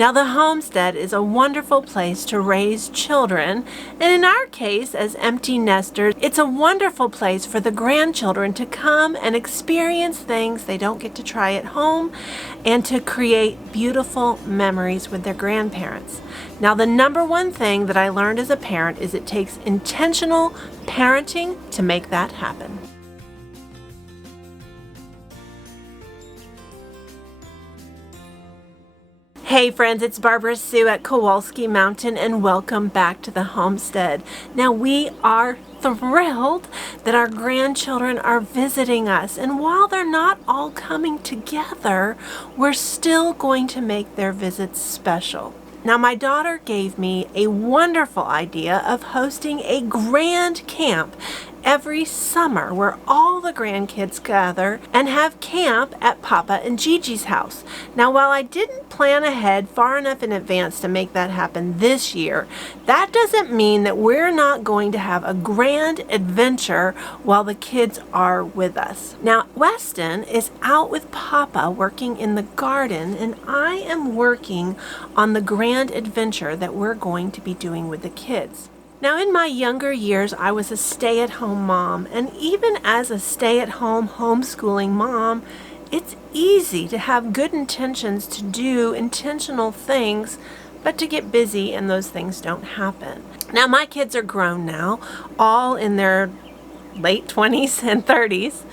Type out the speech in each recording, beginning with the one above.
Now, the homestead is a wonderful place to raise children, and in our case, as empty nesters, it's a wonderful place for the grandchildren to come and experience things they don't get to try at home and to create beautiful memories with their grandparents. Now, the number one thing that I learned as a parent is it takes intentional parenting to make that happen. Hey friends, it's Barbara Sue at Kowalski Mountain, and welcome back to the homestead. Now, we are thrilled that our grandchildren are visiting us, and while they're not all coming together, we're still going to make their visits special. Now, my daughter gave me a wonderful idea of hosting a grand camp every summer where all the grandkids gather and have camp at Papa and Gigi's house. Now, while I didn't plan ahead far enough in advance to make that happen this year, that doesn't mean that we're not going to have a grand adventure while the kids are with us. Now, Weston is out with Papa working in the garden, and I am working on the grand adventure that we're going to be doing with the kids. Now, in my younger years, I was a stay-at-home mom, and even as a stay-at-home homeschooling mom, it's easy to have good intentions to do intentional things, but to get busy and those things don't happen. Now, my kids are grown now, all in their late 20s and 30s,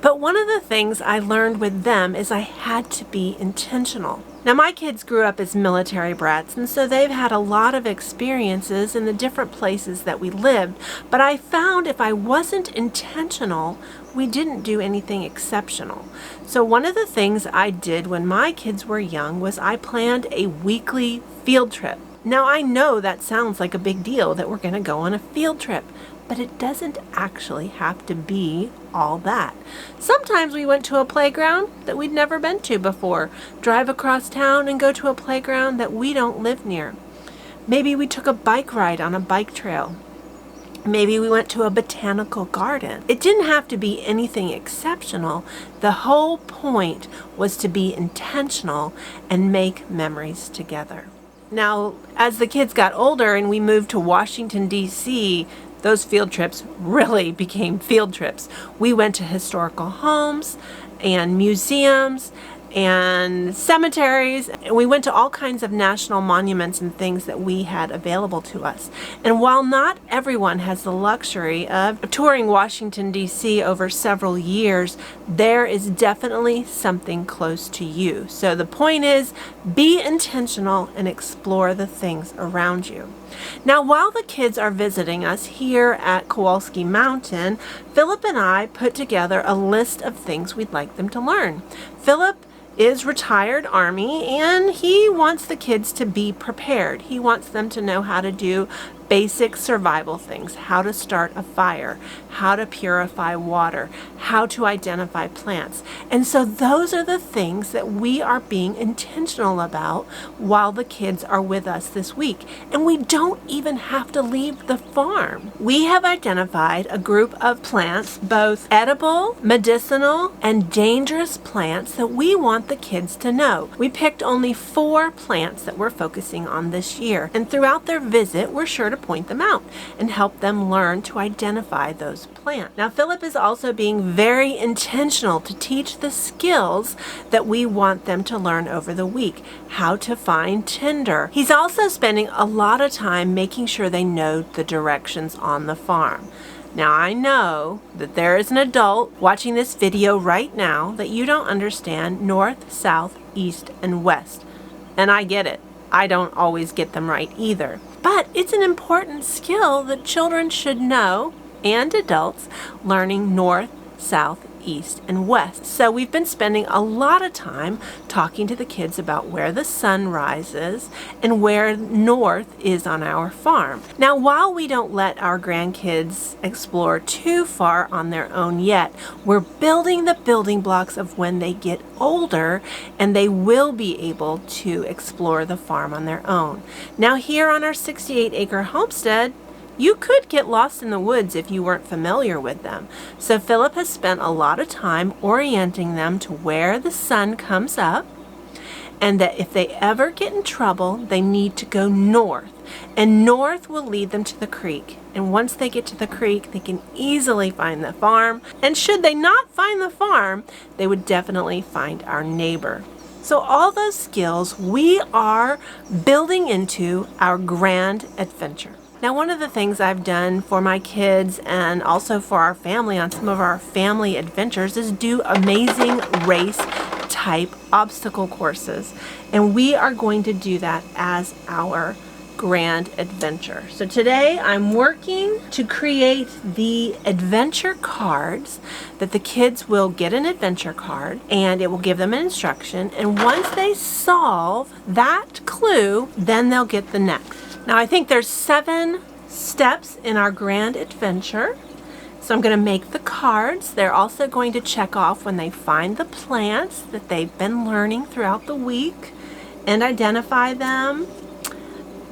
but one of the things I learned with them is I had to be intentional. Now, my kids grew up as military brats, and so they've had a lot of experiences in the different places that we lived, but I found if I wasn't intentional, we didn't do anything exceptional. So one of the things I did when my kids were young was I planned a weekly field trip. Now, I know that sounds like a big deal that we're going to go on a field trip, but it doesn't actually have to be all that. Sometimes we went to a playground that we'd never been to before, drive across town and go to a playground that we don't live near. Maybe we took a bike ride on a bike trail. Maybe we went to a botanical garden. It didn't have to be anything exceptional. The whole point was to be intentional and make memories together. Now, as the kids got older and we moved to Washington, D.C., those field trips really became field trips. We went to historical homes and museums and cemeteries, and we went to all kinds of national monuments and things that we had available to us. And while not everyone has the luxury of touring Washington, D.C. over several years, there is definitely something close to you. So the point is, be intentional and explore the things around you. Now, while the kids are visiting us here at Kowalski Mountain, Philip and I put together a list of things we'd like them to learn. Philip is retired Army, and he wants the kids to be prepared. He wants them to know how to do basic survival things, how to start a fire, how to purify water, how to identify plants. And so those are the things that we are being intentional about while the kids are with us this week. And we don't even have to leave the farm. We have identified a group of plants, both edible, medicinal, and dangerous plants that we want the kids to know. We picked only 4 plants that we're focusing on this year. And throughout their visit, we're sure to point them out and help them learn to identify those plants. Now, Philip is also being very intentional to teach the skills that we want them to learn over the week. How to find tinder. He's also spending a lot of time making sure they know the directions on the farm. Now, I know that there is an adult watching this video right now that you don't understand north, south, east, and west. And I get it. I don't always get them right either. But it's an important skill that children should know, and adults, learning north, south, east, and west. So we've been spending a lot of time talking to the kids about where the sun rises and where north is on our farm. Now, while we don't let our grandkids explore too far on their own yet, we're building the building blocks of when they get older and they will be able to explore the farm on their own. Now, here on our 68-acre homestead, you could get lost in the woods if you weren't familiar with them. So Philip has spent a lot of time orienting them to where the sun comes up and that if they ever get in trouble, they need to go north. And north will lead them to the creek. And once they get to the creek, they can easily find the farm. And should they not find the farm, they would definitely find our neighbor. So all those skills we are building into our grand adventure. Now, one of the things I've done for my kids and also for our family on some of our family adventures is do amazing race type obstacle courses. And we are going to do that as our grand adventure. So today I'm working to create the adventure cards that the kids will get an adventure card and it will give them an instruction. And once they solve that clue, then they'll get the next. Now I think there's 7 steps in our grand adventure. So I'm going to make the cards. They're also going to check off when they find the plants that they've been learning throughout the week and identify them.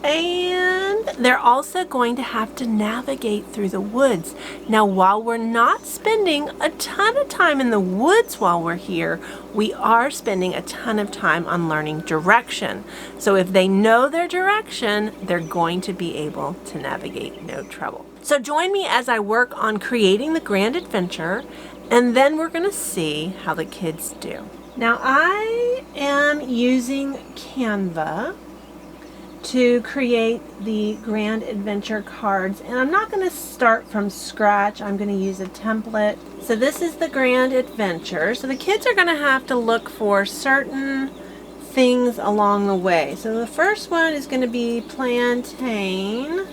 And they're also going to have to navigate through the woods. Now, while we're not spending a ton of time in the woods while we're here, we are spending a ton of time on learning direction. So if they know their direction, they're going to be able to navigate no trouble. So join me as I work on creating the grand adventure, and then we're going to see how the kids do. Now, I am using Canva to create the grand adventure cards, and I'm not going to start from scratch. I'm going to use a template. So this is the grand adventure. So the kids are going to have to look for certain things along the way. So the first one is going to be plantain.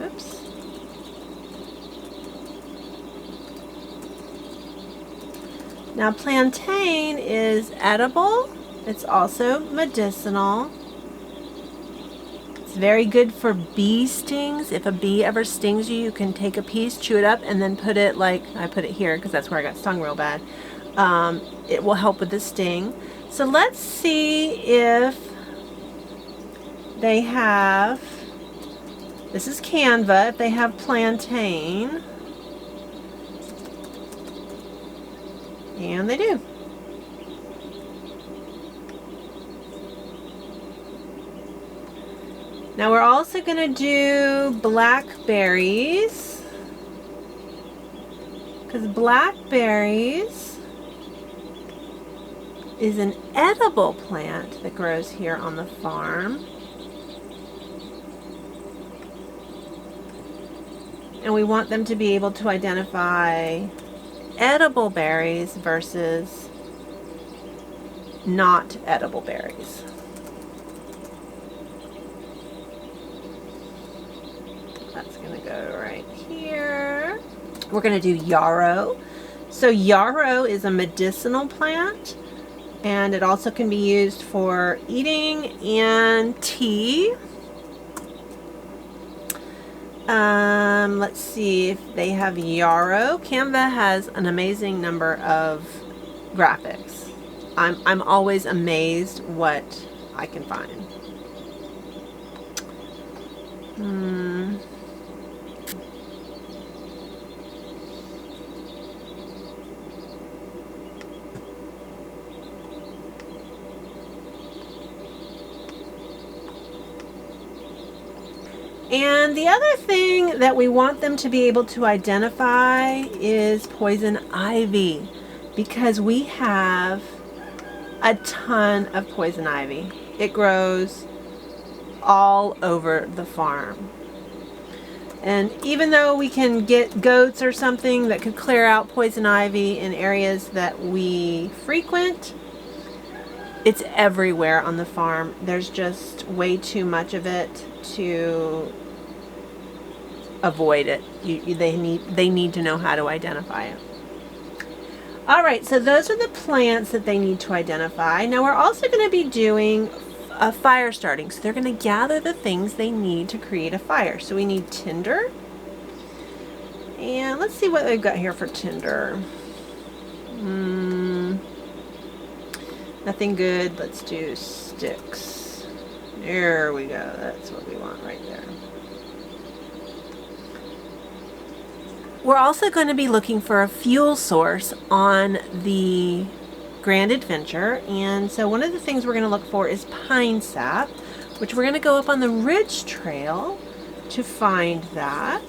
Oops. Now plantain is edible. It's also medicinal. It's very good for bee stings. If a bee ever stings you, you can take a piece, chew it up, and then put it like, I put it here because that's where I got stung real bad. It will help with the sting. So let's see if they have, this is Canva, if they have plantain. And they do. Now we're also going to do blackberries, because blackberries is an edible plant that grows here on the farm. And we want them to be able to identify edible berries versus not edible berries. That's going to go right here. We're going to do yarrow. So yarrow is a medicinal plant, and it also can be used for eating and tea. Let's see if they have yarrow. Canva has an amazing number of graphics. I'm always amazed what I can find. And the other thing that we want them to be able to identify is poison ivy, because we have a ton of poison ivy. It grows all over the farm. And even though we can get goats or something that could clear out poison ivy in areas that we frequent, it's everywhere on the farm. There's just way too much of it to avoid it. They need to know how to identify it. All right, so those are the plants that they need to identify. Now we're also going to be doing a fire starting. So they're going to gather the things they need to create a fire. So we need tinder. And let's see what they've got here for tinder. Nothing good. Let's do sticks. There we go. That's what we want right there. We're also going to be looking for a fuel source on the Grand Adventure. And so one of the things we're going to look for is pine sap, which we're going to go up on the Ridge Trail to find that.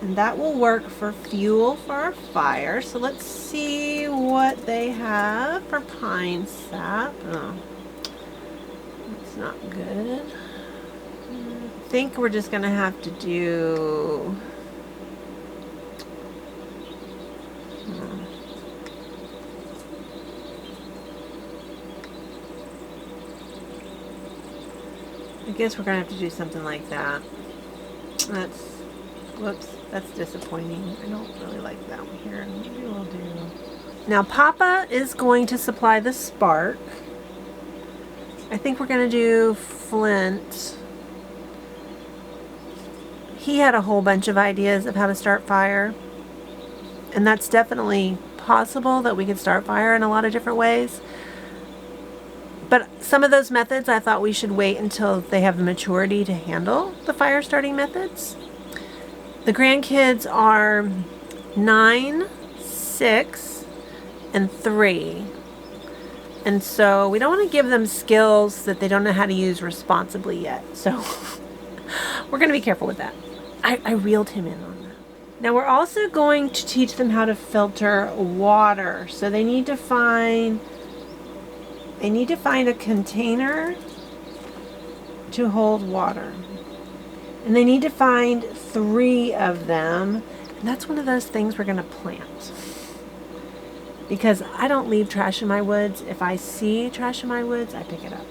And that will work for fuel for our fire. So let's see what they have for pine sap. Oh, it's not good. I think we're just going to have to do... I guess we're going to have to do something like that. Whoops, that's disappointing. I don't really like that one here. Maybe we'll do... Now Papa is going to supply the spark. I think we're going to do flint. He had a whole bunch of ideas of how to start fire. And that's definitely possible that we could start fire in a lot of different ways. But some of those methods I thought we should wait until they have the maturity to handle the fire starting methods. The grandkids are 9, 6, and 3. And so we don't want to give them skills that they don't know how to use responsibly yet. So we're going to be careful with that. I reeled him in on that. Now we're also going to teach them how to filter water. So they need to find a container to hold water. And they need to find 3 of them. And that's one of those things we're going to plant. Because I don't leave trash in my woods. If I see trash in my woods, I pick it up.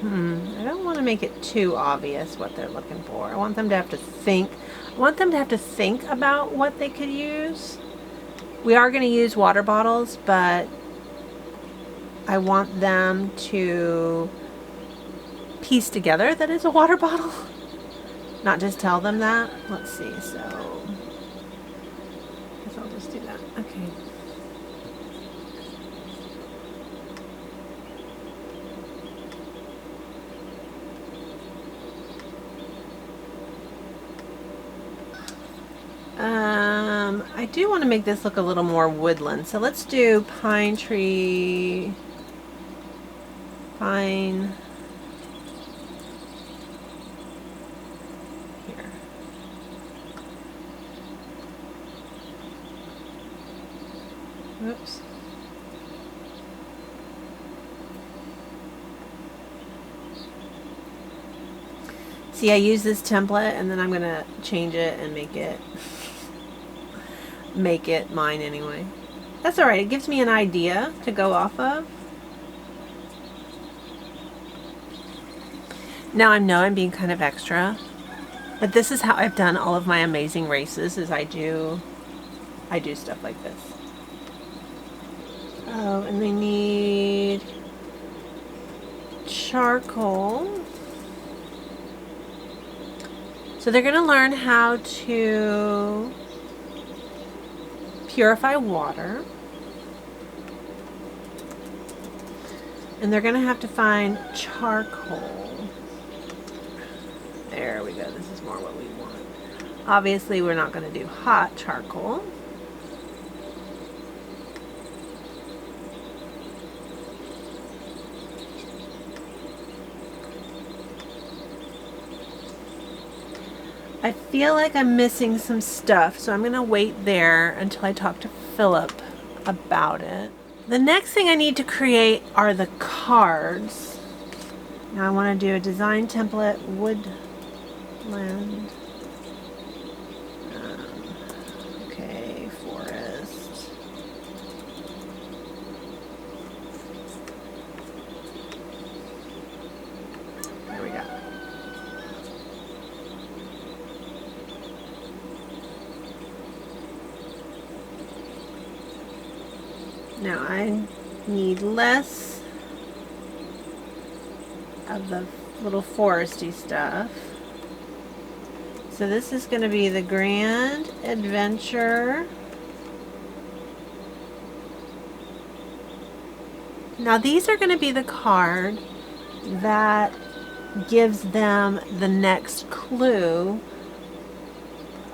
I don't want to make it too obvious what they're looking for. I want them to have to think. I want them to have to think about what they could use. We are going to use water bottles, but I want them to piece together that it's a water bottle. Not just tell them that. Let's see. So, I guess I'll just do that. Okay. I do want to make this look a little more woodland. So let's do pine tree, pine, here. Oops. See, I use this template and then I'm going to change it and make it mine anyway. That's alright, it gives me an idea to go off of. Now I know I'm being kind of extra, but this is how I've done all of my amazing races, is I do stuff like this. Oh, and they need charcoal. So they're going to learn how to purify water. And they're going to have to find charcoal. There we go. This is more what we want. Obviously, we're not going to do hot charcoal. I feel like I'm missing some stuff, so I'm going to wait there until I talk to Philip about it. The next thing I need to create are the cards. Now I want to do a design template, woodland. Okay, forest. There we go. Now I need less of the little foresty stuff. So this is going to be the Grand Adventure. Now these are going to be the card that gives them the next clue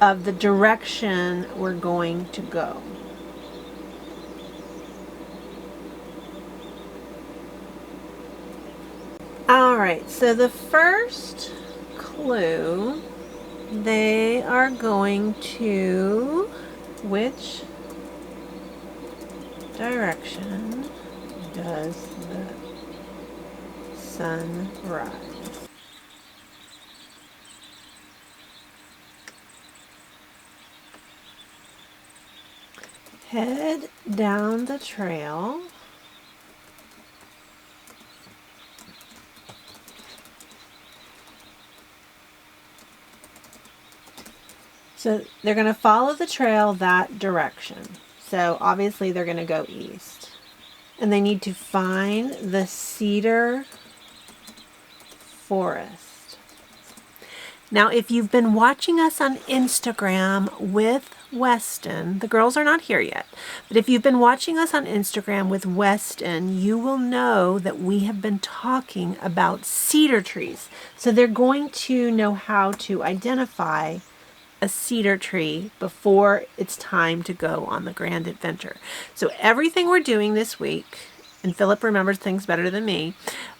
of the direction we're going to go. All right, so the first clue, they are going to, which direction does the sun rise? Head down the trail. So they're going to follow the trail that direction. So obviously they're going to go east. And they need to find the cedar forest. Now, if you've been watching us on Instagram with Weston, the girls are not here yet, but if you've been watching us on Instagram with Weston, you will know that we have been talking about cedar trees. So they're going to know how to identify a cedar tree before it's time to go on the grand adventure. So everything we're doing this week, and Philip remembers things better than me,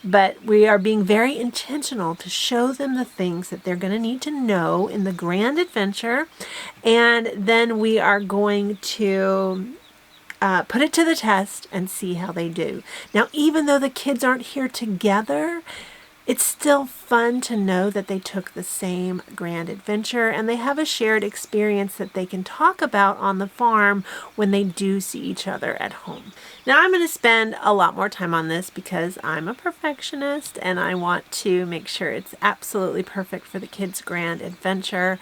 but we are being very intentional to show them the things that they're going to need to know in the grand adventure, and then we are going to put it to the test and see how they do. Now, even though the kids aren't here together, it's still fun to know that they took the same grand adventure and they have a shared experience that they can talk about on the farm when they do see each other at home. Now, I'm going to spend a lot more time on this because I'm a perfectionist and I want to make sure it's absolutely perfect for the kids' grand adventure.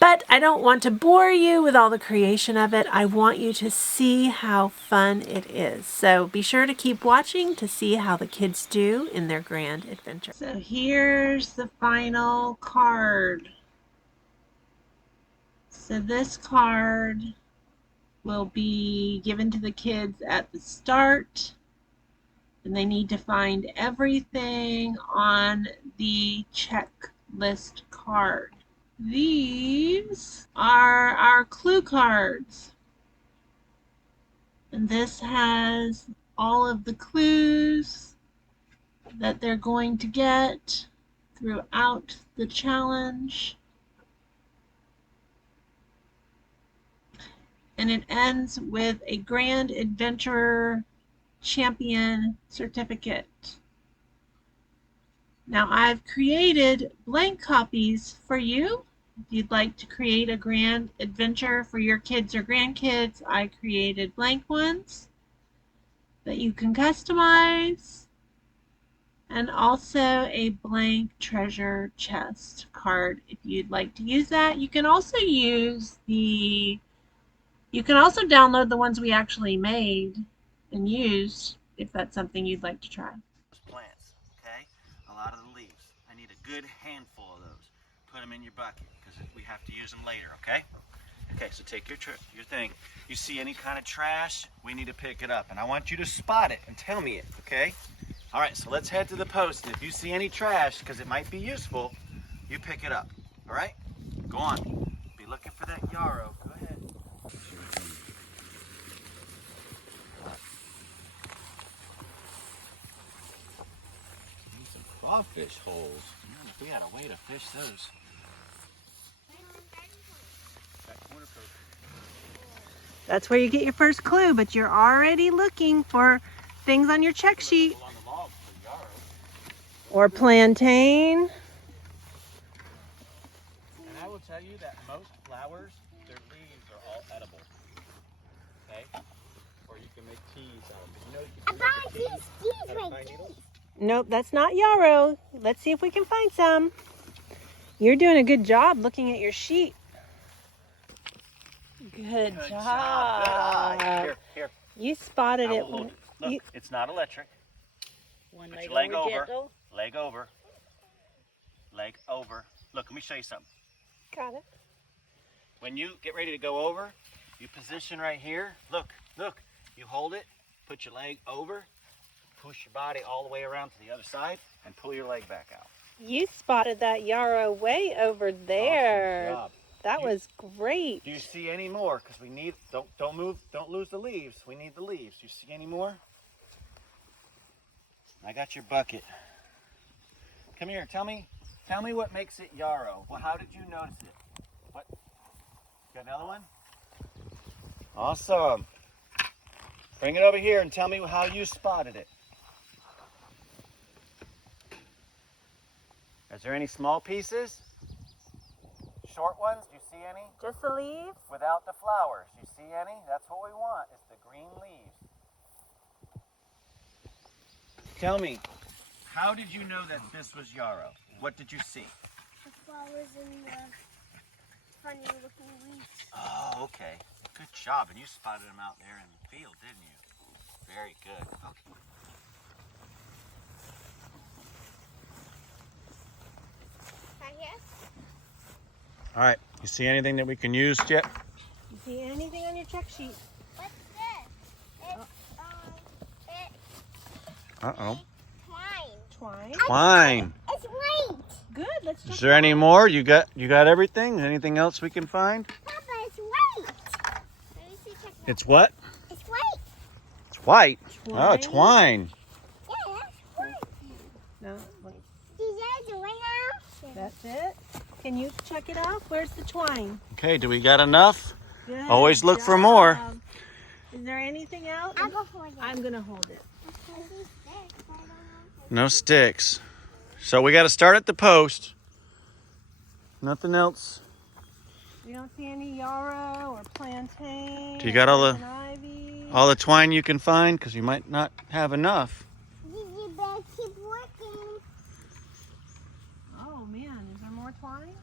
But I don't want to bore you with all the creation of it. I want you to see how fun it is. So be sure to keep watching to see how the kids do in their grand adventure. So here's the final card. So this card will be given to the kids at the start, and they need to find everything on the checklist card. These are our clue cards, and this has all of the clues that they're going to get throughout the challenge, and it ends with a Grand Adventurer Champion certificate. Now I've created blank copies for you. If you'd like to create a grand adventure for your kids or grandkids, I created blank ones that you can customize, and also a blank treasure chest card if you'd like to use that. You can also download the ones we actually made and used if that's something you'd like to try. Plants, okay? A lot of the leaves. I need a good handful of those. Put them in your bucket because we have to use them later, okay? Okay, so take your thing. You see any kind of trash, we need to pick it up. And I want you to spot it and tell me it, okay? All right, so let's head to the post. If you see any trash, because it might be useful, you pick it up, all right? Go on. Be looking for that yarrow. Go ahead. Some crawfish holes. Man, if we had a way to fish those. That's where you get your first clue, but you're already looking for things on your check sheet. Or plantain. And I will tell you that most flowers, their leaves are all edible. Okay? Or you can make teas out of them. You know you can make teas out of pine needles? Nope, that's not yarrow. Let's see if we can find some. You're doing a good job looking at your sheet. Good job. Here. You spotted it. Look, it's not electric. One Put leg your leg over. gentle. Leg over. Leg over. Look, let me show you something. Got it. When you get ready to go over, you position right here. Look. You hold it, put your leg over, push your body all the way around to the other side, and pull your leg back out. You spotted that yarrow way over there. Awesome job. That was great. Do you see any more? Because we need, don't move, don't lose the leaves. We need the leaves. Do you see any more? I got your bucket. Come here. Tell me what makes it yarrow. Well, how did you notice it? What? Got another one? Awesome. Bring it over here and tell me how you spotted it. Is there any small pieces? Short ones? Do you see any? Just the leaves? Without the flowers. You see any? That's what we want, is the green leaves. Tell me, how did you know that this was yarrow? What did you see? The flowers and the funny looking leaves. Oh, okay. Good job. And you spotted them out there in the field, didn't you? Very good. Okay. Right here? All right. You see anything that we can use yet? You see anything on your check sheet? What's this? It's Uh-oh. twine. Twine. Twine. It's white. Good. Let's check Is there any more? You got everything? Anything else we can find? Papa, it's white. Let me see, check it out. It's what? It's white. It's white. Twine. Oh, twine. Yeah, that's white. No, wait. See, that's white now? That's it. Can you check it off? Where's the twine? Okay, do we got enough? Good Always look for job. more. Is there anything else? I'll go for it. I'm going to hold it. No sticks. So we got to start at the post. Nothing else. We don't see any yarrow or plantain. Do you got all the- or ivy. All the twine you can find, because you might not have enough. You better keep working. Oh man, is there more twine?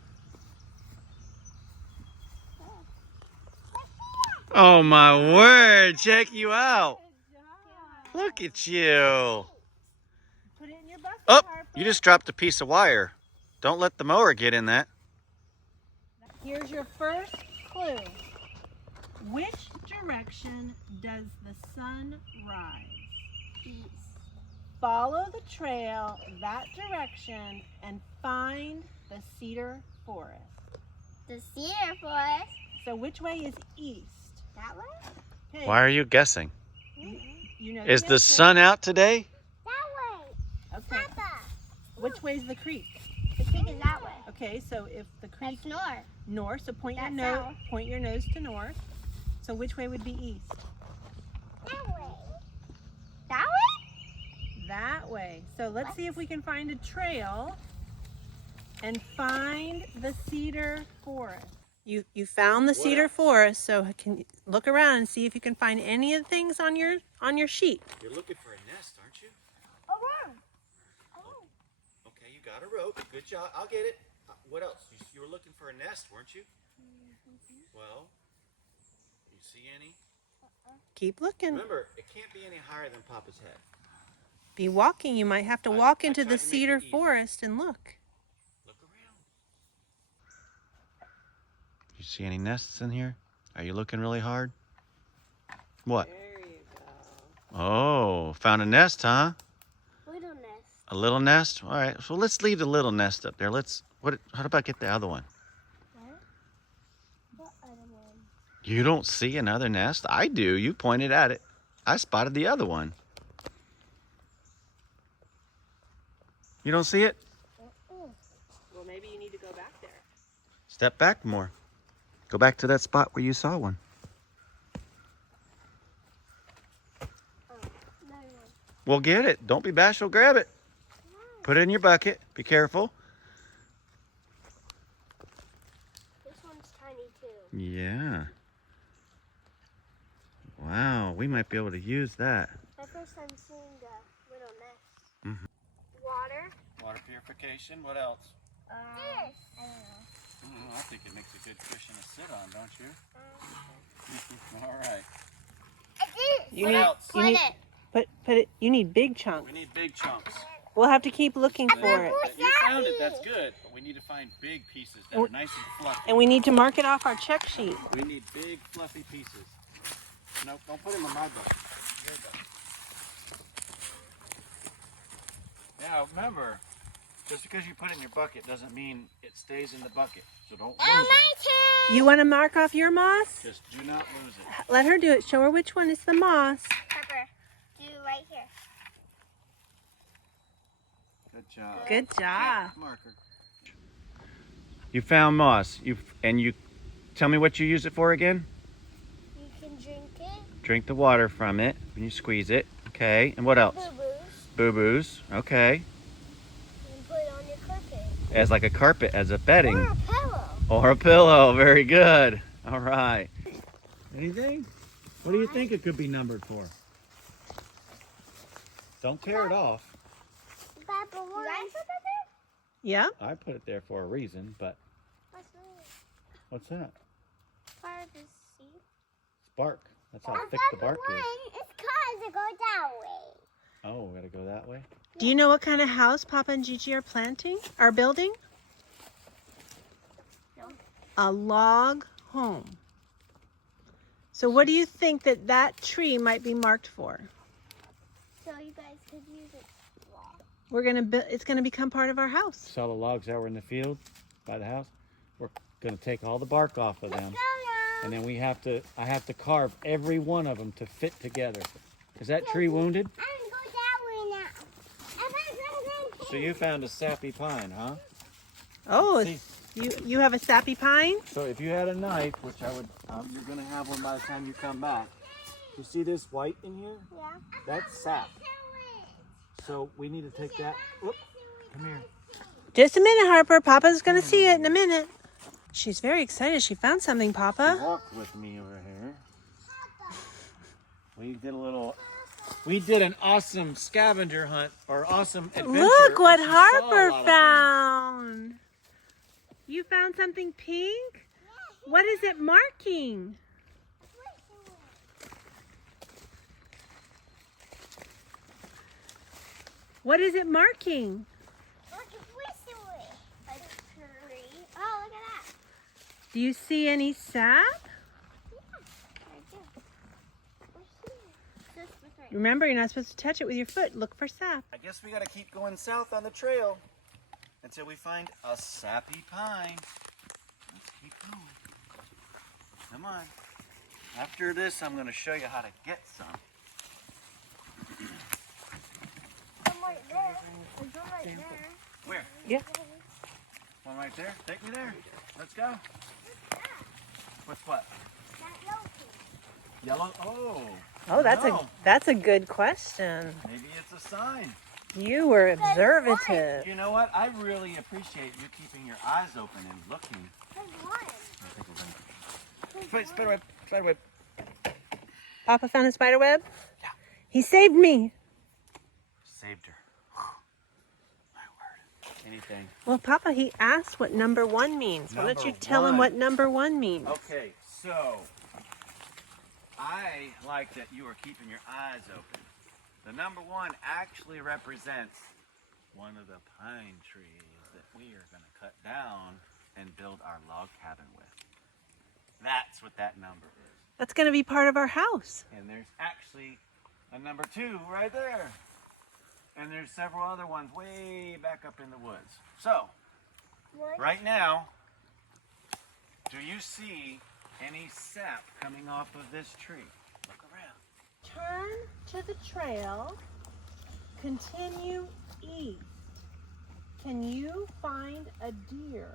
Oh my word, check you out. Good job. Look at you. Put it in your bucket, Oh, Harper. you just dropped a piece of wire. Don't let the mower get in that. Here's your first clue. Which direction does the sun rise? East. Follow the trail that direction and find the cedar forest. The cedar forest. So which way is east? That way? Okay, Why are you guessing? you know Is the answer. sun out today? That way. Okay. Papa. Which way's the creek? The creek is that way. Okay, so if the creek That's north. north, so point your That's nose south. point your nose to north. So which way would be east? That way. That way? That way. So let's see if we can find a trail and find the cedar forest. You found the cedar forest, so can look around and see if you can find any of the things on your sheet. You're looking for a nest, aren't you? A worm. Okay, you got a rope. Good job. I'll get it. What else? You were looking for a nest, weren't you? Well, you see any? Keep looking. Remember, it can't be any higher than Papa's head. Be walking. You might have to I walk into tried the to make it cedar easy. forest and look. Look around. You see any nests in here? Are you looking really hard? What? There you go. Oh, found a nest, huh? Little nest. A little nest? All right, so let's leave the little nest up there. How about get the other one? What other one? You don't see another nest? I do. You pointed at it. I spotted the other one. You don't see it? Well, maybe you need to go back there. Step back more. Go back to that spot where you saw one. No. Well, get it. Don't be bashful. Grab it. Put it in your bucket. Be careful. This one's tiny too. Yeah. Wow, we might be able to use that. My first time seeing the little nest. Mhm. Water. Water purification. What else? This. I don't know. I think it makes a good cushion to sit on, don't you? All right. You What need, else? you need, put it. You need big chunks. We need big chunks. We'll have to keep looking for it, You found it. That's good. But we need to find big pieces that are nice and fluffy. and we need to mark it off our check sheet. We need big, fluffy pieces. No, don't put them in my bucket. Your bucket. Now, remember, just because you put it in your bucket doesn't mean it stays in the bucket. So don't lose it. turn. You want to mark off your moss? Just do not lose it. Let her do it. Show her which one is the moss. Pepper. Do right here. Good job. Good job. Marker. You found moss. You tell me what you use it for again? You can drink it. Drink the water from it when you squeeze it. Okay. And what else? Boo-boos. Boo-boos. Okay. You can put it on your carpet. As like a carpet, as a bedding. Or a pillow. Or a pillow. Very good. All right. Anything? What do you think it could be numbered for? Don't tear it off. Papa, what? Did I put that there? Yeah. I put it there for a reason, but what's that? Part of the seed. It's bark. That's how thick the bark is. It's because it goes that way. Oh, we gotta go that way? Do you know what kind of house Papa and Gigi are building? No. A log home. So what do you think that tree might be marked for? So you guys could use it. It's gonna become part of our house. See all the logs that were in the field by the house? We're gonna take all the bark off of them. And then I have to carve every one of them to fit together. Is that tree wounded? I'm going to go that way now. So you found a sappy pine, huh? Oh, See? you have a sappy pine? So if you had a knife, which I would, you're gonna have one by the time you come back. You see this white in here? Yeah. That's sap. So we need to take that. Whoop, come here. Just a minute, Harper. Papa's gonna see it in a minute. She's very excited. She found something, Papa. Walk with me over here. We did an awesome scavenger hunt or awesome adventure. Look what and she saw a Harper lot of found. You found something pink? What is it marking? What is it marking? Look at a tree. Oh, look at that. Do you see any sap? Remember, you're not supposed to touch it with your foot. Look for sap. I guess we gotta keep going south on the trail until we find a sappy pine. Let's keep going. Come on. After this, I'm gonna show you how to get some. One right there. There's one right there. Where? Yeah. One right there? Take me there. Let's go. What's what? That yellow piece. Yellow? Oh. Oh, no. that's a good question. Maybe it's a sign. You were observative. You know what? I really appreciate you keeping your eyes open and looking. There's one. Spiderweb. Spiderweb. Papa found a spider web? Yeah. He saved me. Saved her. My word. Anything. Well, Papa, he asked what number 1 means. Why don't you Number tell him one. what number 1 means? Okay, so I like that you are keeping your eyes open. The number 1 actually represents one of the pine trees that we are going to cut down and build our log cabin with. That's what that number is. That's going to be part of our house. And there's actually a number 2 right there. And there's several other ones way back up in the woods. So, right now, do you see any sap coming off of this tree? Look around. Turn to the trail. Continue east. Can you find a deer?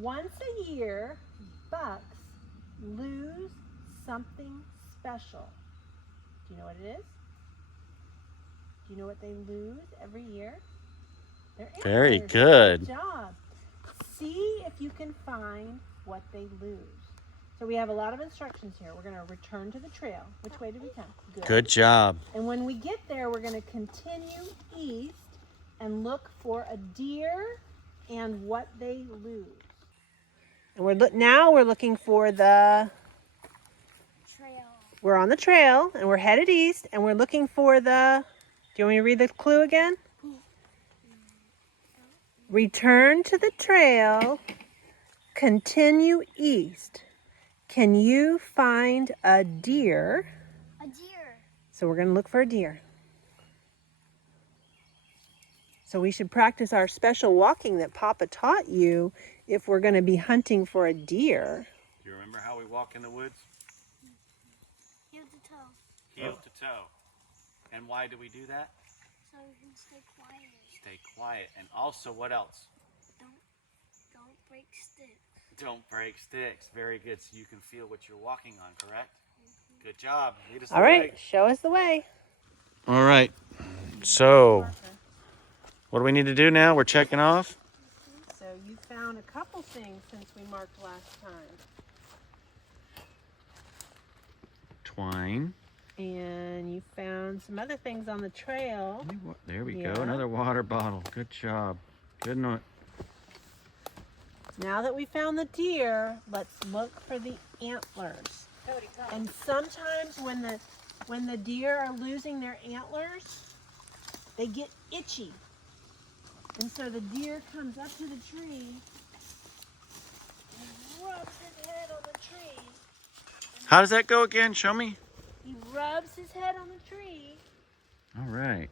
Once a year, bucks lose something special. Do you know what it is? Do you know what they lose every year? Their Very antlers. good. Good job. See if you can find what they lose. So we have a lot of instructions here. We're going to return to the trail. Which way did we come? Good job. And when we get there, we're going to continue east and look for a deer and what they lose. And now we're looking for the Trail. We're on the trail and we're headed east and we're looking for the. Do you want me to read the clue again? Return to the trail. Continue east. Can you find a deer? A deer. So we're going to look for a deer. So we should practice our special walking that Papa taught you if we're going to be hunting for a deer. Do you remember how we walk in the woods? Heel to toe. Heel to toe. And why do we do that? So so we can stay quiet. Stay quiet. And also, what else? Don't break sticks. Don't break sticks. Very good. So you can feel what you're walking on, correct? Good job. Lead us All right, show us the way. All right. So, what do we need to do now? We're checking off. So you found a couple things since we marked last time. Twine. And you found some other things on the trail. There we Yeah. go. Another water bottle. Good job. Good note. Now that we found the deer, let's look for the antlers. And sometimes when the deer are losing their antlers, they get itchy. And so the deer comes up to the tree and rubs his head on the tree. How does that go again? Show me. He rubs his head on the tree, All right.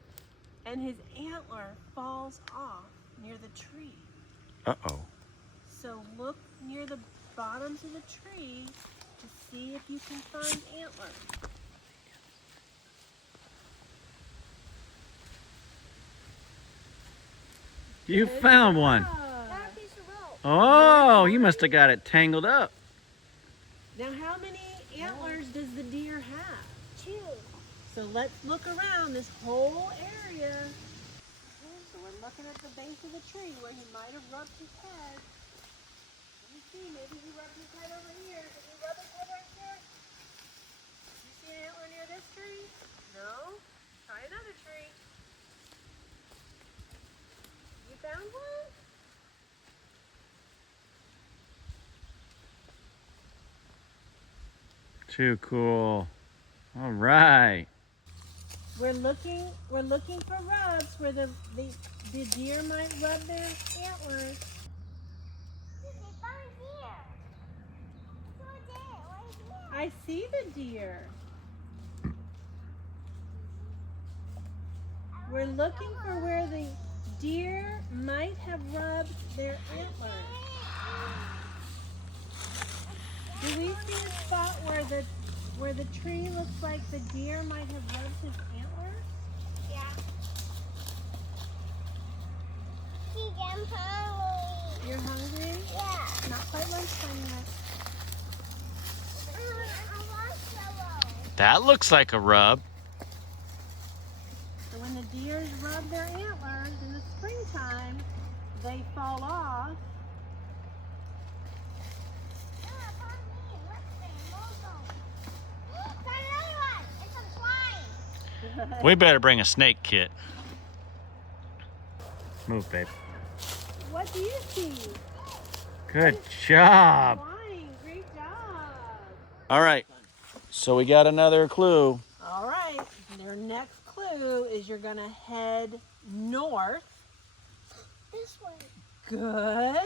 and his antler falls off near the tree. Uh-oh. So look near the bottoms of the tree to see if you can find antlers. You found one. job. Got a piece of rope. Oh, you must have got it tangled up. Now, how many antlers does the deer have? 2. So let's look around this whole area. So we're looking at the base of the tree where he might have rubbed his head. Let me see, maybe he rubbed his head over here. Did he rub his head right here? You see an antler near this tree? No? Try another tree. You found one? Too cool. All right. We're looking for rubs where the deer might rub their antlers. I see the deer. We're looking for where the deer might have rubbed their antlers. Do we see a spot where the tree looks like the deer might have rubbed his antlers? Yeah. I'm hungry. You're hungry? Yeah. Not quite lunchtime yet. I want yellow. That looks like a rub. So when the deers rub their antlers in the springtime, they fall off. We better bring a snake kit. Move, babe. What do you see? Good job. Flying. Great job. All right. So we got another clue. All right. Your next clue is you're going to head north. This way. Good.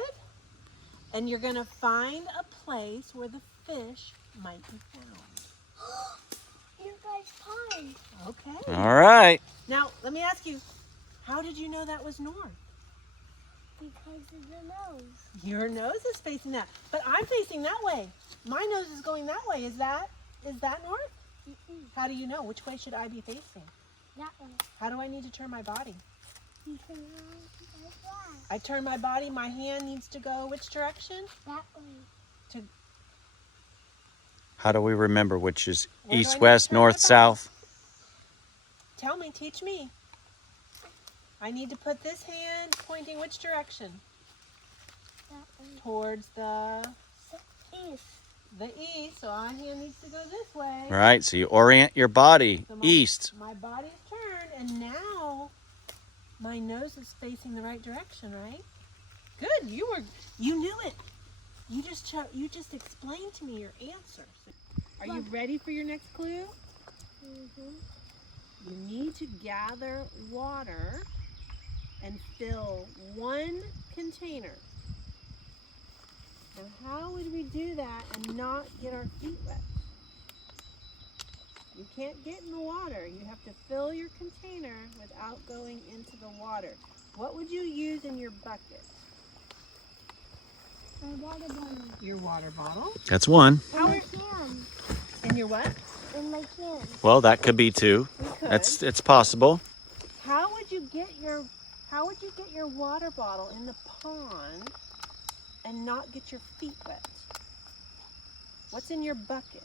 And you're going to find a place where the fish might be found. You guys pond. Okay. All right. Now, let me ask you, how did you know that was north? Because of the nose. Your nose is facing that, but I'm facing that way. My nose is going that way. Is that north? Mm-mm. How do you know? Which way should I be facing? That way. How do I need to turn my body? You turn around like that. I turn my body, my hand needs to go which direction? That way. How do we remember which is Where do I east, need west, to turn my north, body? south? Tell me, teach me. I need to put this hand pointing which direction? That way. Towards the East. east, so our hand needs to go this way. All right. So you orient your body So east. My body's turned, and now my nose is facing the right direction, right? Good, you knew it. You just explained to me your answer. Are you ready for your next clue? Mm-hmm. You need to gather water and fill one container. Now, how would we do that and not get our feet wet? You can't get in the water. You have to fill your container without going into the water. What would you use in your bucket? My water bottle. Your water bottle. That's one. In my can. And your what? In my can. Well, that could be two. We could. It's possible. How would you get your water bottle in the pond and not get your feet wet? What's in your bucket?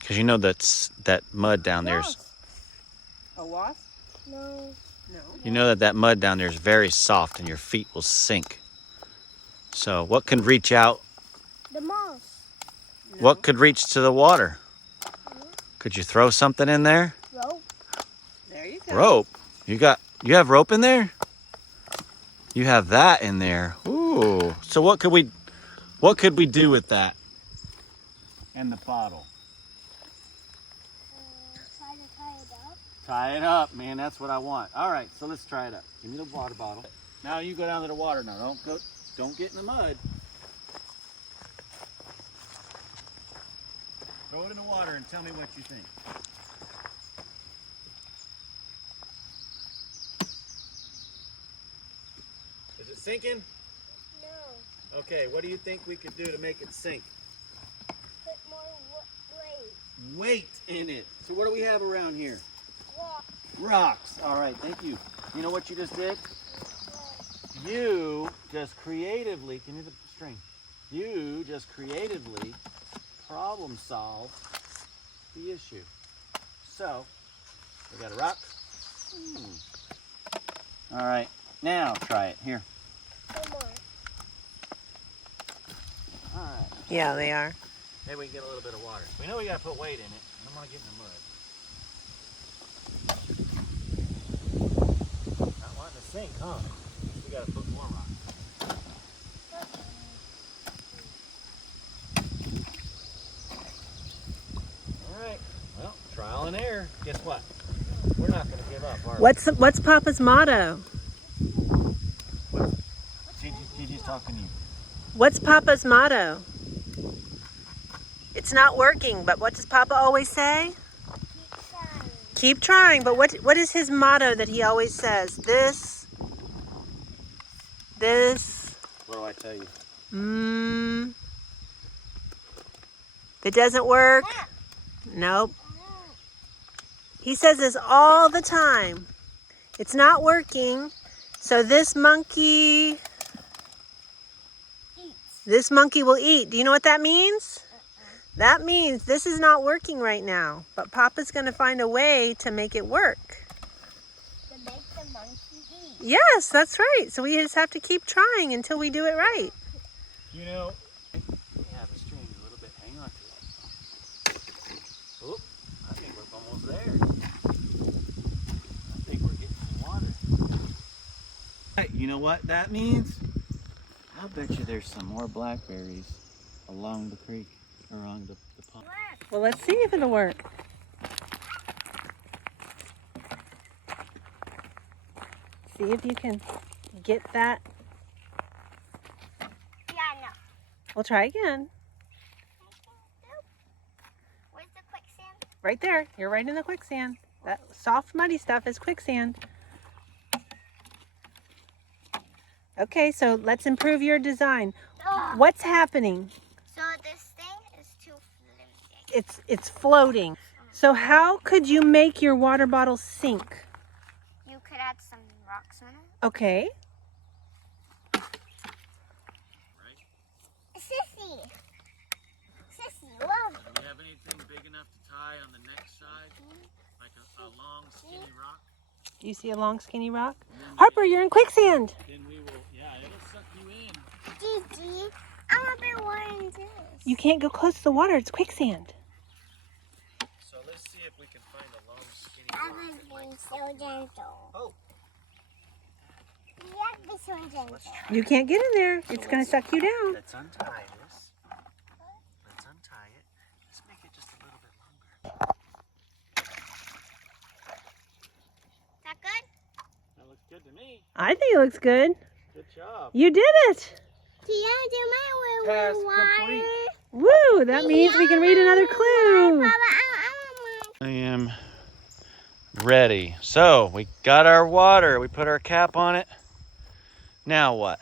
Because you know that mud down there's. A wasp? No. No. You know that mud down there is very soft and your feet will sink. So what can reach out? The mouse. No. What could reach to the water? Could you throw something in there? Rope. There you go. Rope. You have rope in there? You have that in there. Ooh. So what could we do with that? And the bottle. Try to tie it up. Tie it up, man. That's what I want. All right, so let's try it up. Give me the water bottle. Now you go down to the water. Now don't get in the mud. Throw it in the water and tell me what you think. Is it sinking? No. Okay, what do you think we could do to make it sink? Put more weight. Weight in it. So what do we have around here? Walk. Rocks. All right, thank you. You know what you just did? You just creatively, give me the string. You just creatively problem solve the issue. So, we got a rock. All right, now try it. Here. One more. All right. Yeah, they are. Maybe we can get a little bit of water. We know we got to put weight in it. I don't want to get in the mud. Not wanting to sink, huh? We got to put more rock. All right. Well, trial and error. Guess what? We're not going to give up, are we? What's Papa's motto? Gigi's talking to you. What's Papa's motto? It's not working, but what does Papa always say? Keep trying. Keep trying, but what is his motto that he always says? This. What do I tell you? If it doesn't work, nope. He says this all the time. It's not working, so this monkey will eat. Do you know what that means? That means this is not working right now, but Papa's going to find a way to make it work. To make the monkey eat. Yes, that's right. So we just have to keep trying until we do it right. You know, we have a string a little bit. Hang on to it. Oh, I think we're almost there. I think we're getting some water. Hey, you know what that means? I'll bet you there's some more blackberries along the creek, or along the pond. Well, let's see if it'll work. See if you can get that. Yeah, no. We'll try again. Where's the quicksand? Right there. You're right in the quicksand. That soft, muddy stuff is quicksand. Okay, so let's improve your design. Oh. What's happening? So this thing is too flimsy. It's floating. So how could you make your water bottle sink? You could add some rocks on it. Okay. Sissy, love. Do you have anything big enough to tie on the next side? Like a long, skinny rock? Do you see a long, skinny rock? Harper, you're in quicksand. Then we will, yeah, it'll suck you in. Gigi, I'm a bit worried this. You can't go close to the water. It's quicksand. So let's see if we can find a long, skinny I rock. was being so gentle. Oh. You have to be so gentle. You can't get in there. It's going to suck you down. Let's untie this. Let's untie it. Let's make it just a little bit longer. Is that good? That looks good to me. I think it looks good. Good job. You did it. Do you do my Task water? complete. Woo, that means we can read another clue. I am ready. So we got our water. We put our cap on it. Now what?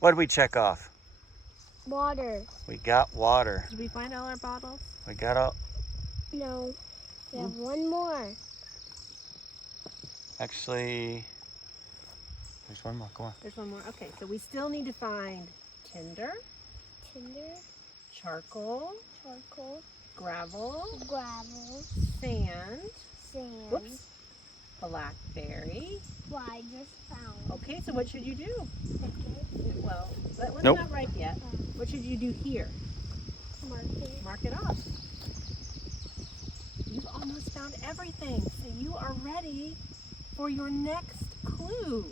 What did we check off? Water. We got water. Did we find all our bottles? We got all. No. We have one more. Actually, there's one more. Go on. There's one more. Okay, so we still need to find tinder, Tinder, charcoal, gravel, sand, whoops, blackberry. Well, I just found. Okay, so what should you do? Pick it. Well, that one's Nope. not ripe yet. What should you do here? Mark it. Mark it off. You've almost found everything, so you are ready for your next clue.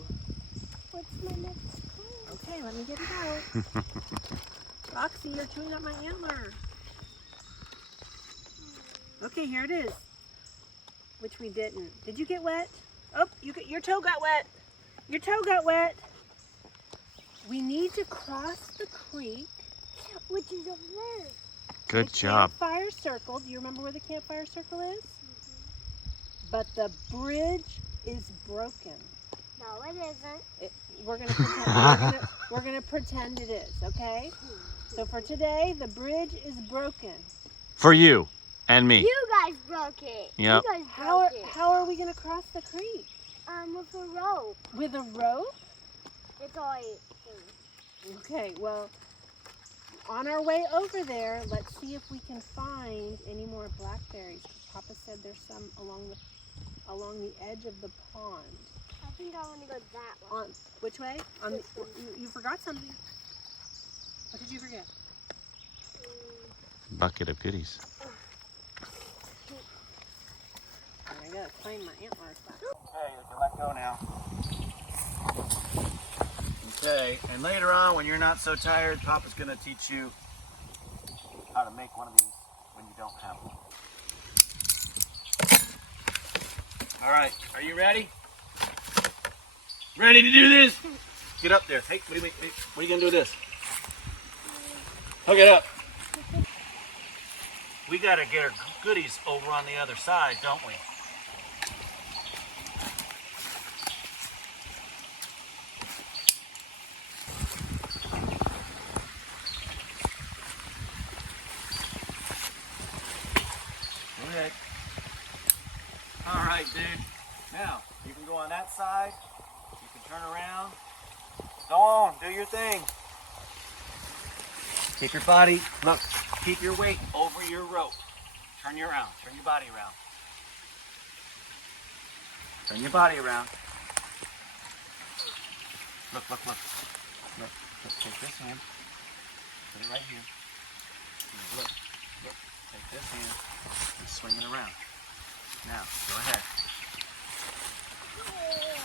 What's my next clue? Okay, let me get it out. Roxy, you're chewing up my antler. Okay, here it is. Which we didn't. Did you get wet? Oh, your toe got wet. Your toe got wet. We need to cross the creek. Which is over there. Good The job. Campfire circle. Do you remember where the campfire circle is? But the bridge is broken. No, it isn't. We're gonna pretend it is, okay? So for today, the bridge is broken. For you and me. You guys broke it. Yep. You guys broke it. How are we gonna cross the creek? With a rope. With a rope? It's all I do. Okay, well, on our way over there, let's see if we can find any more blackberries. Papa said there's some along the edge of the pond. I think I want to go that way. On which way? On the, you forgot something. What did you forget? Bucket of goodies. I gotta claim my antlers back. Okay, you can let go now. Okay, and later on when you're not so tired, Papa's gonna teach you how to make one of these when you don't have one. All right, are you ready? Ready to do this? Get up there. Hey, what are you gonna do with this? Hook it up. We gotta get our goodies over on the other side, don't we? Go ahead. All right, dude. Now, you can go on that side. You can turn around. Go on, do your thing. Keep your body, look, keep your weight over your rope. Turn you around, turn your body around. Turn your body around. Look, look, look. Look, look, take this hand. Put it right here. Look, look, take this hand and swing it around. Now, go ahead.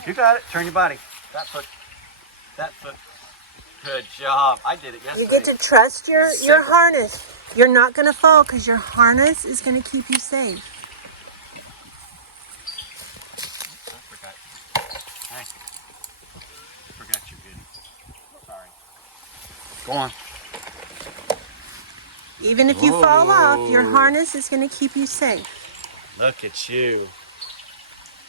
You got it, turn your body. That foot, that foot. Good job. I did it yesterday. You get to trust your harness. You're not going to fall because your harness is going to keep you safe. I forgot. Hey. Forgot your goodie. Sorry. Go on. Even if you fall off, your harness is going to keep you safe. Look at you.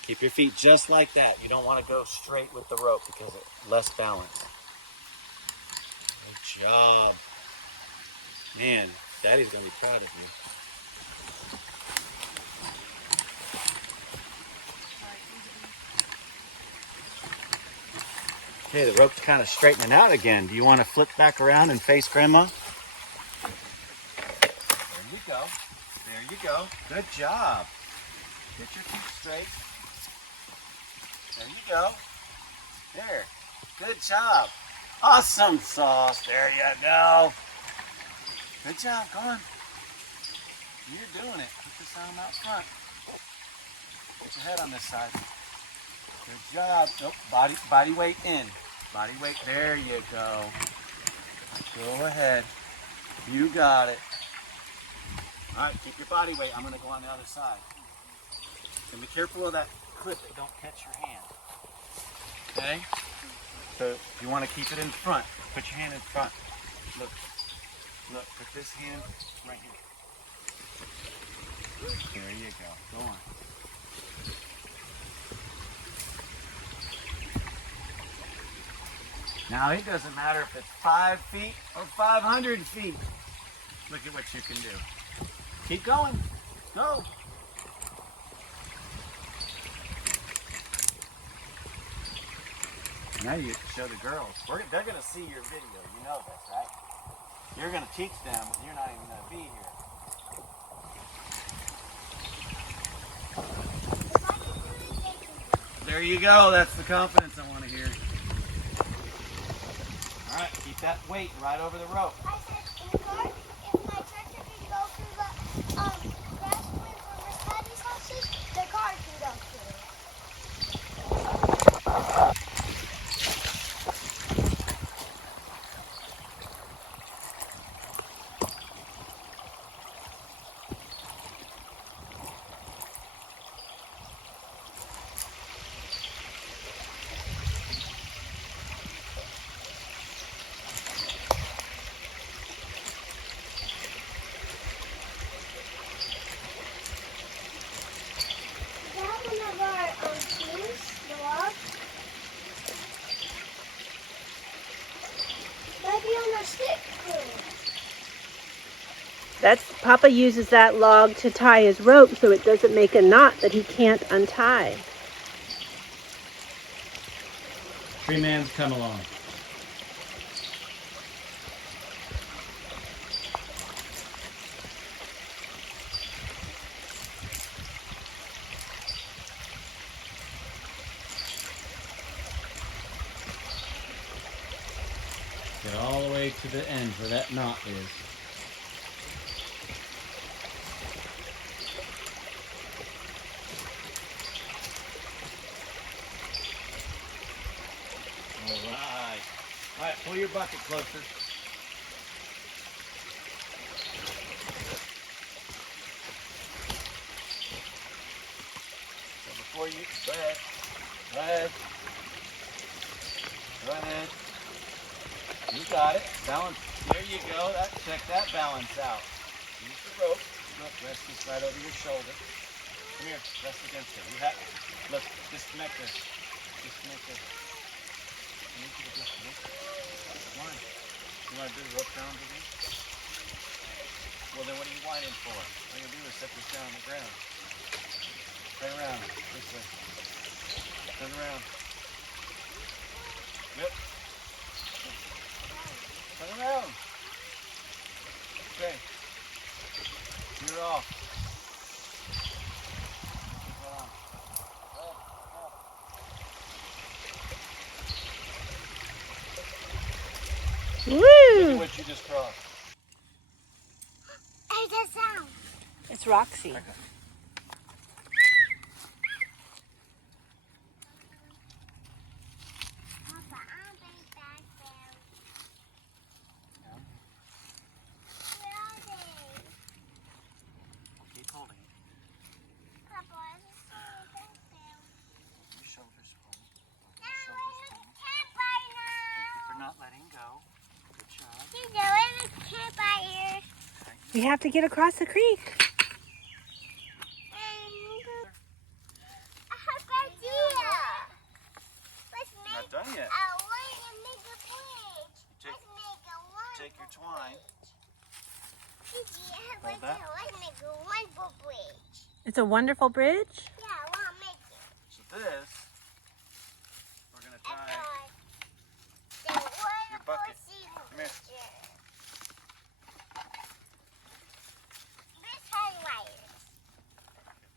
Keep your feet just like that. You don't want to go straight with the rope because it's less balance. Good job. Man, Daddy's going to be proud of you. Okay, the rope's kind of straightening out again. Do you want to flip back around and face Grandma? There you go. There you go. Good job. Get your feet straight. There you go. There. Good job. Awesome sauce. There you go. Good job. Go on. You're doing it. Put this arm out front. Put your head on this side. Good job. Nope. Body weight in. Body weight. There you go. Go ahead. You got it. All right. Keep your body weight. I'm going to go on the other side. And be careful of that clip that don't catch your hand. Okay? So you want to keep it in front. Put your hand in front. Look. Look. Put this hand right here. There you go. Go on. Now it doesn't matter if it's 5 feet or 500 feet. Look at what you can do. Keep going. Go. Now you get to show the girls. They're going to see your video. You know this, right? You're going to teach them. You're not even going to be here. There you go. That's the confidence I want to hear. All right, keep that weight right over the rope. I said, in the car, if my tractor can go through the grasslands where Miss Patty's house is, the car can go through. Papa uses that log to tie his rope so it doesn't make a knot that he can't untie. Tree man's come along. Get all the way to the end where that knot is. All right, pull your bucket closer. So before you, go ahead. You got it. Balance. There you go. Check that balance out. Use the rope. Look, rest this right over your shoulder. Come here, rest against it. Look, disconnect this. Disconnect this. You want to do the rope down to me? Well, then what are you whining for? All you're going to do is set this down on the ground. Turn around. This way. Turn around. Yep. Turn around. Okay. You're off. Keep that on. Woo! Look at what you just crossed. Hey, that sound. It's Roxy. Papa, I'm being back there. Where are they? Keep holding it. Papa, I just saw them back there. Your shoulders full. No, we're in the campfire now. Thank you for not letting go. Good job. He's in the campfire. We have to get across the creek. I have an idea. Let's Not make done yet. a line and make a bridge. Let's make a one. Take your twine. Gigi, I Hold have that. let's make a wonderful bridge. It's a wonderful bridge. Yeah, I want to make it. So this, we're going to tie The wonderful bucket. season Come here. picture. This has wires.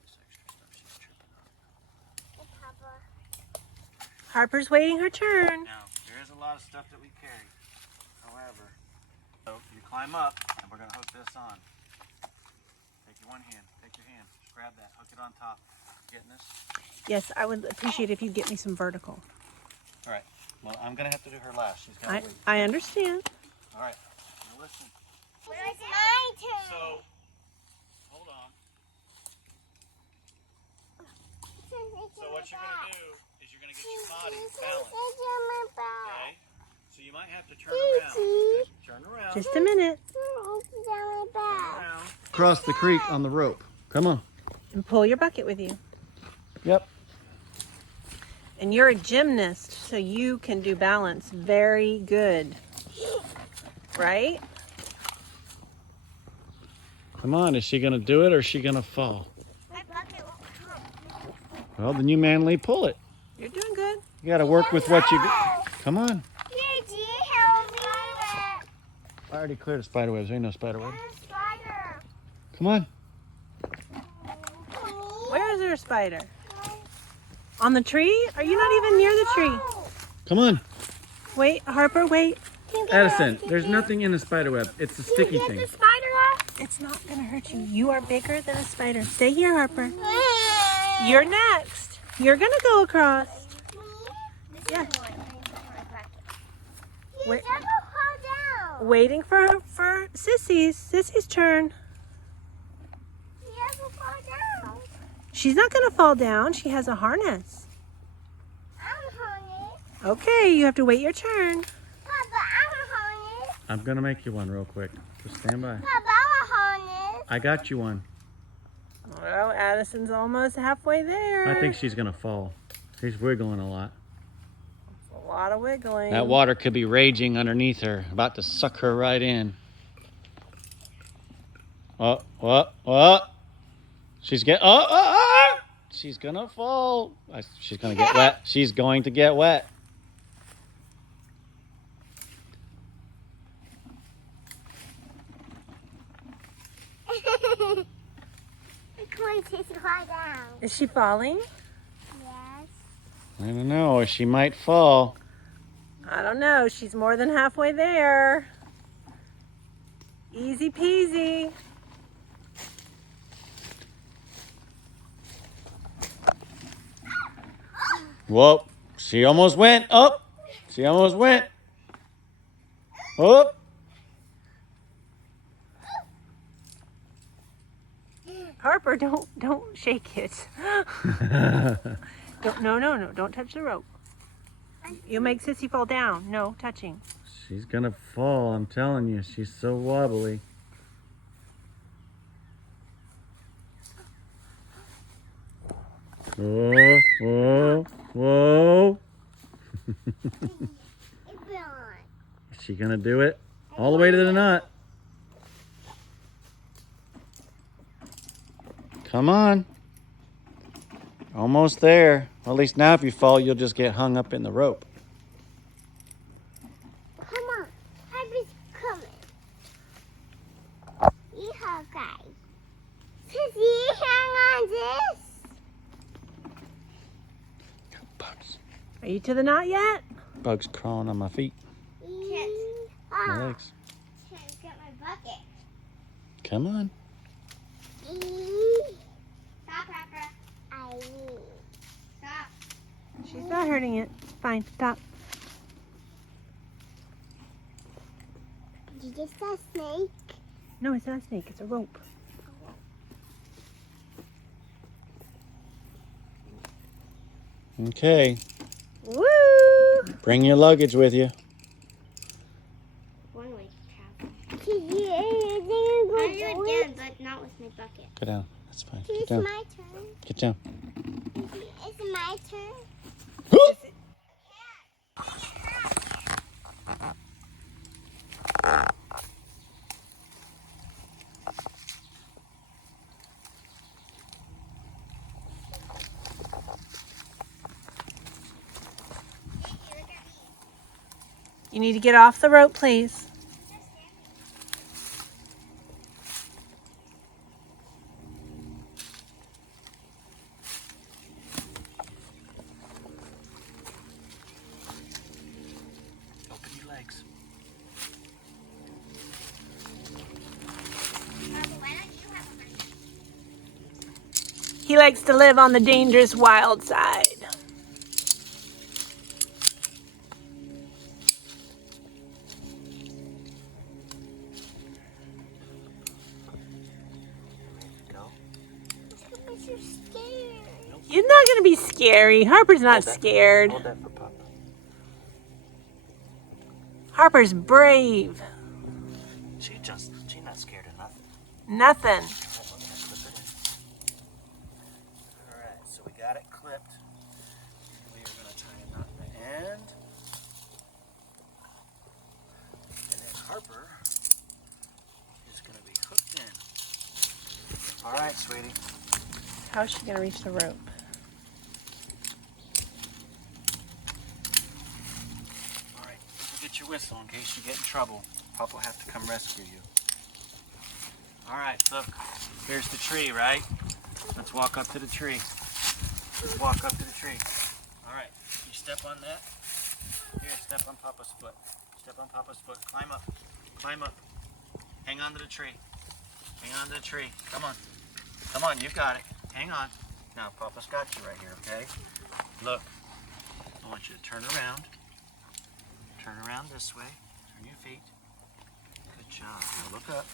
this extra stuff she's tripping on. Hey, Papa. Harper's waiting her turn. Now, there is a lot of stuff that we carry. However, so you climb up, and we're going to hook this on. Take your one hand. Take your hand. Just grab that. Hook it on top. Getting this? Yes, I would appreciate if you get me some vertical. All right. Well, I'm going to have to do her last. She's got to wait. I understand. All right. Now listen. It's my turn. So, hold on. So what you're going to do is you're going to get your body balanced. Okay? So you might have to turn around. Turn around. Just a minute. Turn around. Cross the creek on the rope. Come on. And pull your bucket with you. Yep. And you're a gymnast, so you can do balance very good. Right? Come on. Is she going to do it or is she going to fall? My bucket won't come. Well, then you manly pull it. You're doing good. You got to work with what you got. Come on. Gigi, help me. I already cleared the spider webs. There ain't no spider web. There's a spider. Come on. Where is there a spider? On the tree? Are you not even near the tree? Come on. Wait, Harper, wait. Addison, there's nothing in the spider web. It's the sticky Get thing. the spider off. It's not gonna hurt you. You are bigger than a spider. Stay here, Harper. You're next. You're gonna go across. Yeah. Wait. Never fall down. Waiting for Sissy's turn. Never fall down. She's not gonna fall down. She has a harness. I'm hungry. Okay, you have to wait your turn. Papa, I'm hungry. I'm going to make you one real quick. Just stand by. Papa, I'm hungry. I got you one. Well, Addison's almost halfway there. I think she's going to fall. She's wiggling a lot. A lot of wiggling. That water could be raging underneath her, about to suck her right in. She's she's gonna fall. She's gonna get wet. She's going to get wet. I'm going to slide down. Is she falling? Yes. I don't know. She might fall. I don't know. She's more than halfway there. Easy peasy. Whoa. She almost went. Oh. She almost went. Oh. Harper, don't shake it. No, don't touch the rope. You'll make Sissy fall down. No touching. She's gonna fall. I'm telling you. She's so wobbly. Whoa, whoa, whoa. Is she gonna do it? All the way to the nut. Come on. Almost there. Well, at least now if you fall, you'll just get hung up in the rope. Come on. Harvey's coming. Yeehaw, guys. Sissy, hang on this. Bugs. Are you to the knot yet? Bugs crawling on my feet. My legs. Can't get my bucket. Come on. Stop, Pepper. Stop. She's not hurting it. Fine, stop. Did you just say snake? No, it's not a snake. It's a rope. Okay. Woo! Bring your luggage with you. One way to travel. I'll do it again, but not with my bucket. Go down. That's fine. It's Get down. my turn. Get down. It's my turn. You need to get off the rope, please. Open your legs. He likes to live on the dangerous wild side. I'm so scared. You're not going to be scary. Harper's not scared. Hold that for Papa. Harper's brave. She's not scared of nothing. Nothing. Alright, so we got it clipped. We are going to tie a knot in the end. And then Harper is going to be hooked in. Alright, sweetie. How's she going to reach the rope? your whistle in case you get in trouble. Papa will have to come rescue you. All right, look. Here's the tree, right? Let's walk up to the tree. Let's walk up to the tree. All right, you step on that. Here, step on Papa's foot. Step on Papa's foot. Climb up. Climb up. Hang on to the tree. Hang on to the tree. Come on. Come on, you've got it. Hang on. Now, Papa's got you right here, okay? Look, I want you to turn around. Turn around this way. Turn your feet. Good job. Now look up.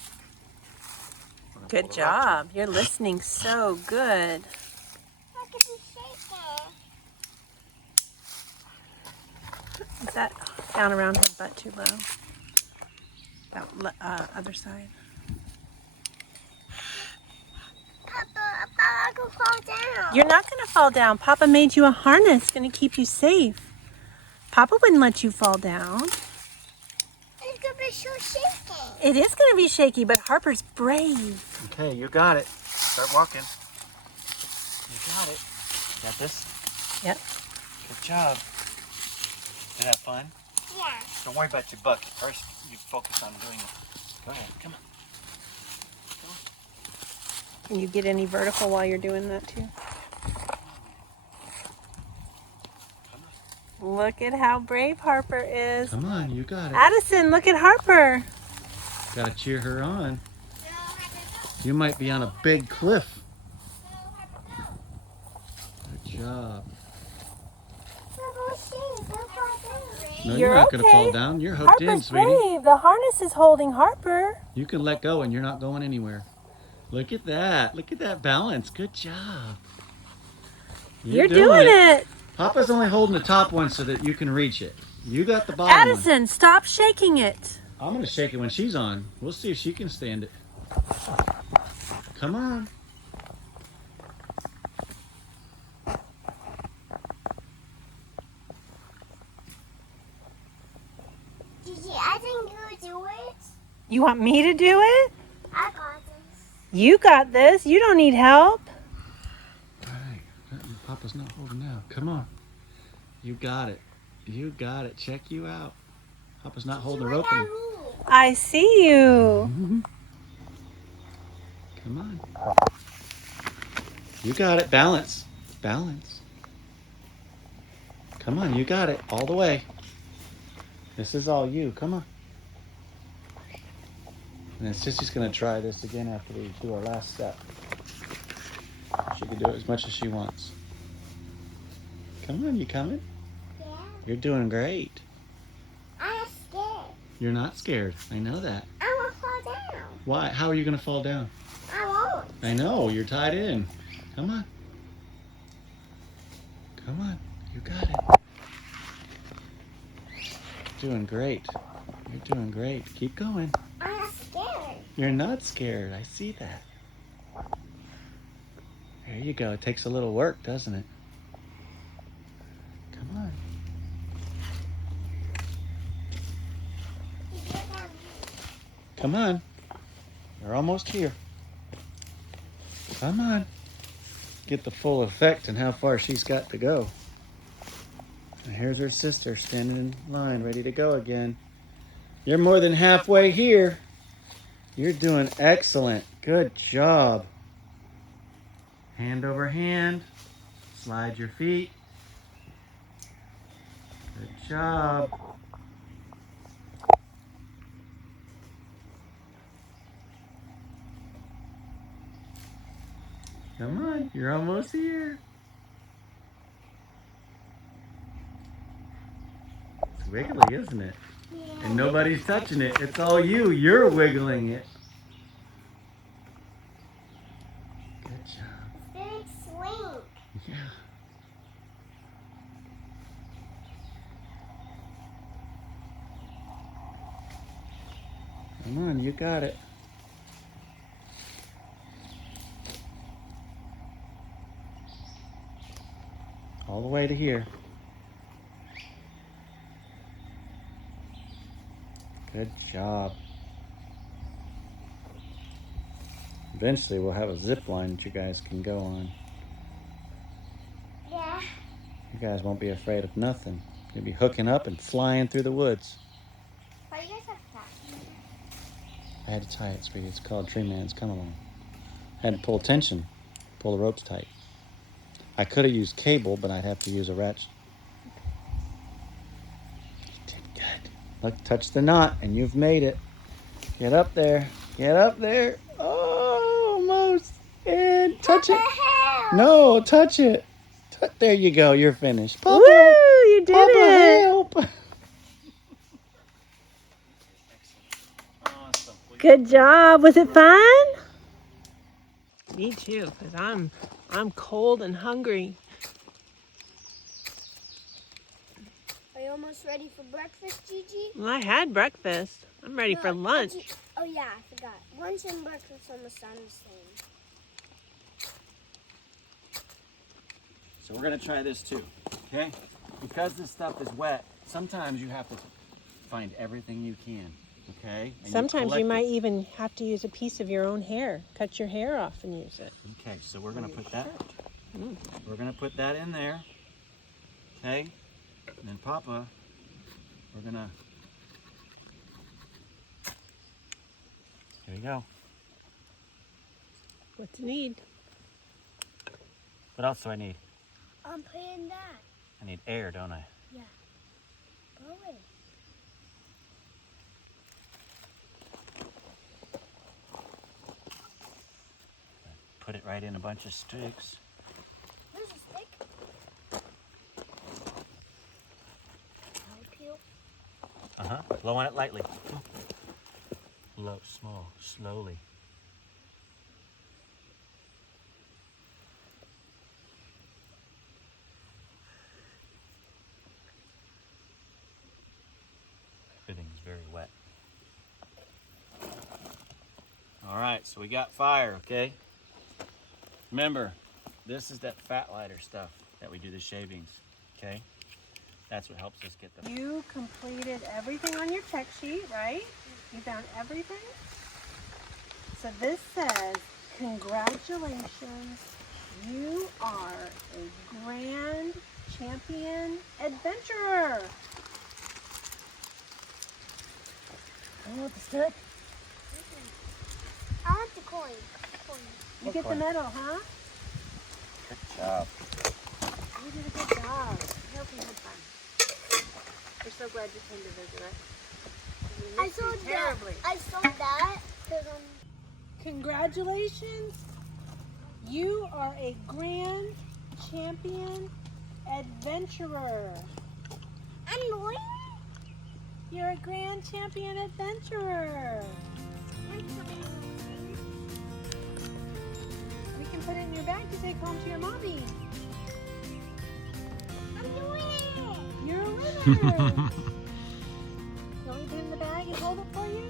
Good job. You're listening so good. Look at the shaker. Is that down around his butt too low? That other side. Papa, I could fall down. You're not going to fall down. Papa made you a harness. Going to keep you safe. Papa wouldn't let you fall down. It's going to be so shaky. It is going to be shaky, but Harper's brave. Okay, you got it. Start walking. You got it. Got this? Yep. Good job. Did that fun? Yeah. Don't worry about your bucket. First, you focus on doing it. Go ahead. Come on. Can you get any vertical while you're doing that too? Look at how brave Harper is. Come on, you got it. Addison, look at Harper. Gotta cheer her on. You might be on a big cliff. Good job. No, you're not gonna fall down. You're hooked in, Harper's sweetie. brave. The harness is holding Harper. You can let go and you're not going anywhere. Look at that. Look at that balance. Good job. You're doing it. Papa's only holding the top one so that you can reach it. You got the bottom one. Addison, stop shaking it. I'm going to shake it when she's on. We'll see if she can stand it. Come on. I think you do it. You want me to do it? I got this. You got this. You don't need help. All right. Papa's not holding now. Come on. You got it. You got it. Check you out. Papa's not holding the rope. I see you. Come on. You got it. Balance. Balance. Come on. You got it. All the way. This is all you. Come on. And Sissy's going to try this again after we do our last step. She can do it as much as she wants. Come on, you coming? Yeah. You're doing great. I'm scared. You're not scared. I know that. I want to fall down. Why? How are you going to fall down? I won't. I know. You're tied in. Come on. Come on. You got it. Doing great. You're doing great. Keep going. I'm not scared. You're not scared. I see that. There you go. It takes a little work, doesn't it? Come on. Come on. You're almost here. Come on. Get the full effect and how far she's got to go. And here's her sister standing in line, ready to go again. You're more than halfway here. You're doing excellent. Good job. Hand over hand. Slide your feet. Good job. Come on, you're almost here. It's wiggly, isn't it? Yeah. And nobody's touching it. It's all you. You're wiggling it. Good job. Big swing. Yeah. Come on, you got it. All the way to here. Good job. Eventually we'll have a zip line that you guys can go on. Yeah. You guys won't be afraid of nothing. You'll be hooking up and flying through the woods. I had to tie it, sweetie. It's called Tree Man's Come Along. I had to pull tension, pull the ropes tight. I could have used cable, but I'd have to use a ratchet. You did good. Look, touch the knot, and you've made it. Get up there. Get up there. Oh, almost. And touch it. No, touch it. There you go. You're finished. Papa, Woo! You did Papa, it. help. Awesome. Good job. Was it fun? Me too, because I'm cold and hungry. Are you almost ready for breakfast, Gigi? Well, I had breakfast. I'm ready for lunch. Oh yeah, I forgot. Lunch and breakfast almost sound the same. So we're going to try this too, okay? Because this stuff is wet, sometimes you have to find everything you can, okay? And Sometimes you collect might it. even have to use a piece of your own hair. Cut your hair off and use it. Okay, so we're going to put that, we're going to put that in there, okay? And then Papa, we're going to, here we go. What's it need? What else do I need? I'm playing that. I need air, don't I? Yeah. Blow it. Put it right in a bunch of sticks. There's a stick. Peel. Blow on it lightly. Low, small, slowly. Everything's very wet. All right, so we got fire, okay? Remember, this is that fat lighter stuff that we do the shavings, okay? That's what helps us get the... You completed everything on your check sheet, right? You found everything? So this says, congratulations, you are a grand champion adventurer. I want the stick. I want the coin. You get the medal, huh? Good job. You did a good job. I hope you had fun. We're so glad you came to visit us. We I missed you sold that. terribly. I sold that because Congratulations. You are a grand champion adventurer. I'm going. You're a grand champion adventurer. We can put it in your bag to take home to your mommy. I'm doing it. You're a winner. You want me to put it in the bag and hold it for you?